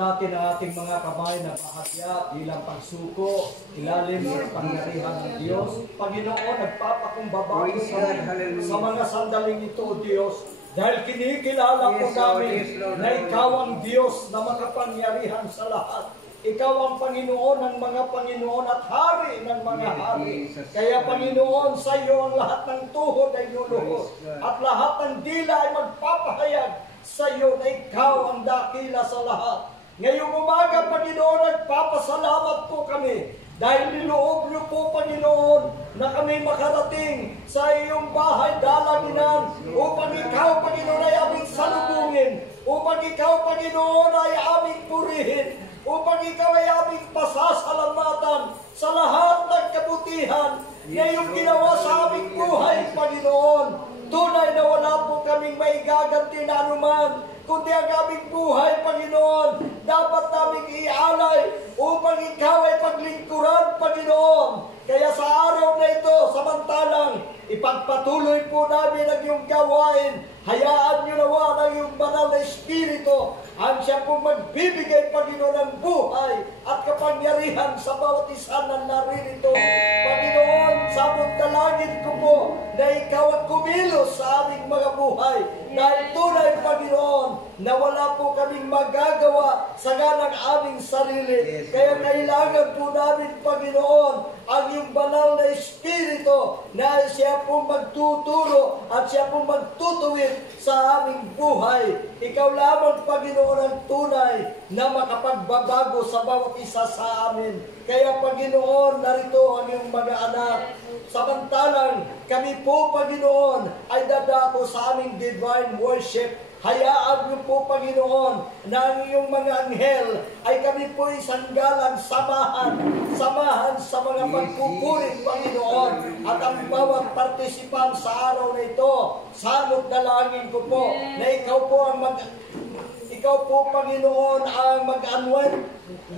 Natin ang ating mga kamay na bahagya bilang pagsuko, ilalim sa pangyarihan ng Diyos. Panginoon, nagpapakumbaba sa mga sandaling ito, O Diyos, dahil kinikilala po namin na Ikaw ang Diyos na makapangyarihan sa lahat. Ikaw ang Panginoon ng mga Panginoon at Hari ng mga Hari. Kaya Panginoon, sa iyo ang lahat ng tuhod ay luluhod at lahat ng dila ay magpapahayag sa iyo na Ikaw ang dakila sa lahat. Ngayong umaga, Panginoon, nagpapasalamat po kami dahil niloob niyo po, Panginoon, na kami makarating sa iyong bahay dalanginan upang Ikaw, Panginoon, ay aming salubungin, upang Ikaw, Panginoon, ay aming purihin, upang Ikaw ay aming pasasalamatan sa lahat ng kabutihan na iyong ginawa sa aming buhay, Panginoon. Tunay na wala po kaming maigaganti na anuman, kundi ang aming buhay, Panginoon, dapat naming ialay upang Ikaw ay paglingkuran, Panginoon. Kaya sa araw na ito, samantalang ipagpatuloy po namin ang iyong gawain, hayaan niyo nawa ng iyong banal na Espiritu ang siya pong magbibigay, Panginoon, ng buhay at kapangyarihan sa bawat isa na naririto. Panginoon, sabot dalangin ko po na Ikaw ang kumilos sa aming mga buhay. Dahil tunay, Panginoon, na wala po kaming magagawa sa ganang aming sarili. Kaya kailangan po namin, Panginoon, ang iyong banal na Espiritu na siya pong magtuturo at siya pong magtutuwid sa aming buhay. Ikaw lamang, Panginoon, ang tunay na makapagbabago sa bawat isa sa amin. Kaya, Panginoon, narito ang iyong mga anak. Samantalang kami po, Panginoon, ay dadako sa aming divine worship. Hayaan niyo po, Panginoon, na ang iyong mga anghel ay kami po isang galang samahan sa mga pagpupuring, Panginoon. At ang bawat partisipan sa araw na ito, salot dalangin ko po na Ikaw po, Panginoon, ang mag-anoint.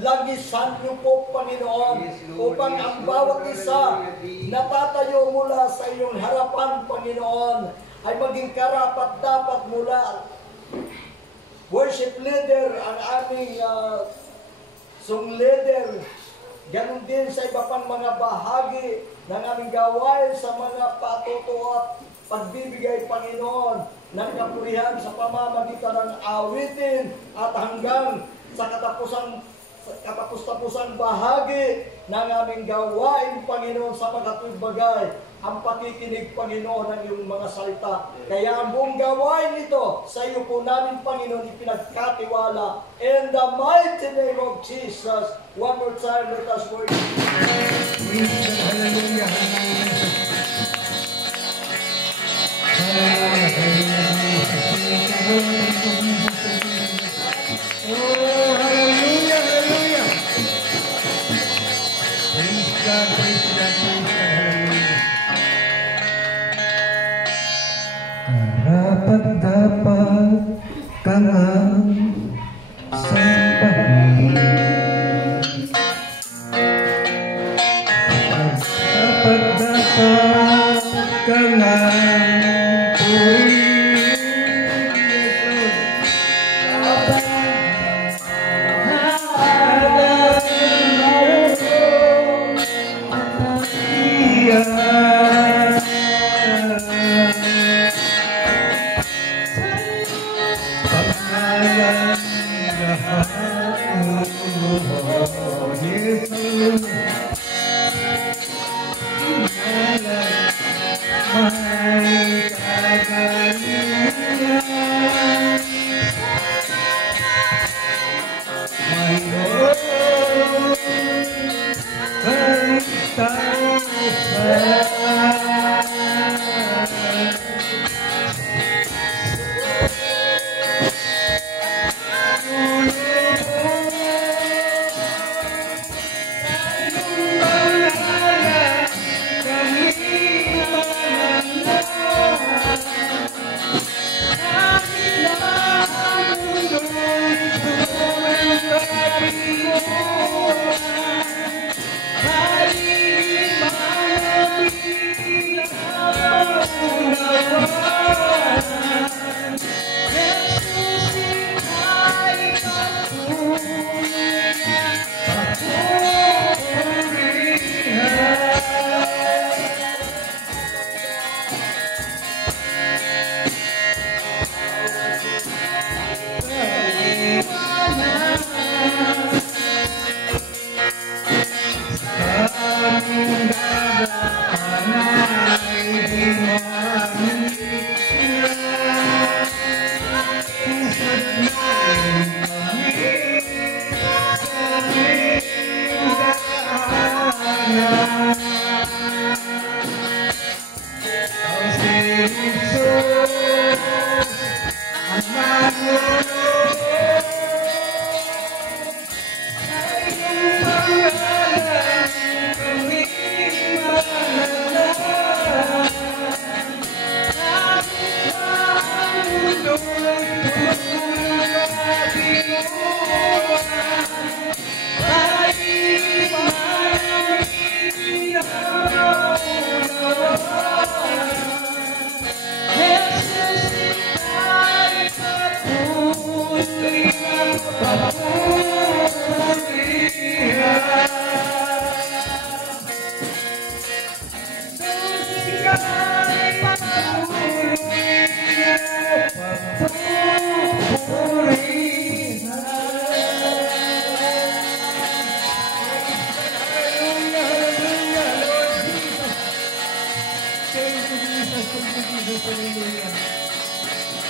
Lagisan niyo po, Panginoon, upang ang bawat isa natatayo mula sa iyong harapan, Panginoon, ay maging karapat-dapat mula worship leader, ang aming song leader, ganun din sa iba pang mga bahagi ng aming gawain sa mga patuto at pagbibigay, Panginoon, ng kapurihan sa pamamagitan ng awitin at hanggang sa katapus-tapusang bahagi ng aming gawain, Panginoon, sa mga bagay, ang pakikinig, Panginoon, ng iyong mga salita. Kaya ang buong gawain nito, sa iyo po namin, Panginoon, ipinagkatiwala. In the mighty name of Jesus, one more time, let us worship. Hallelujah. Oh, hallelujah, hallelujah. Praise God, praise God, praise God, hallelujah. Karapat-dapat kang sambahin. Karapat-dapat kang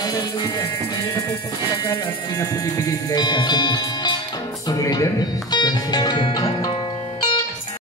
Hallelujah. Kaya na po pagkakagal at pinapulibigay sa ating song leader.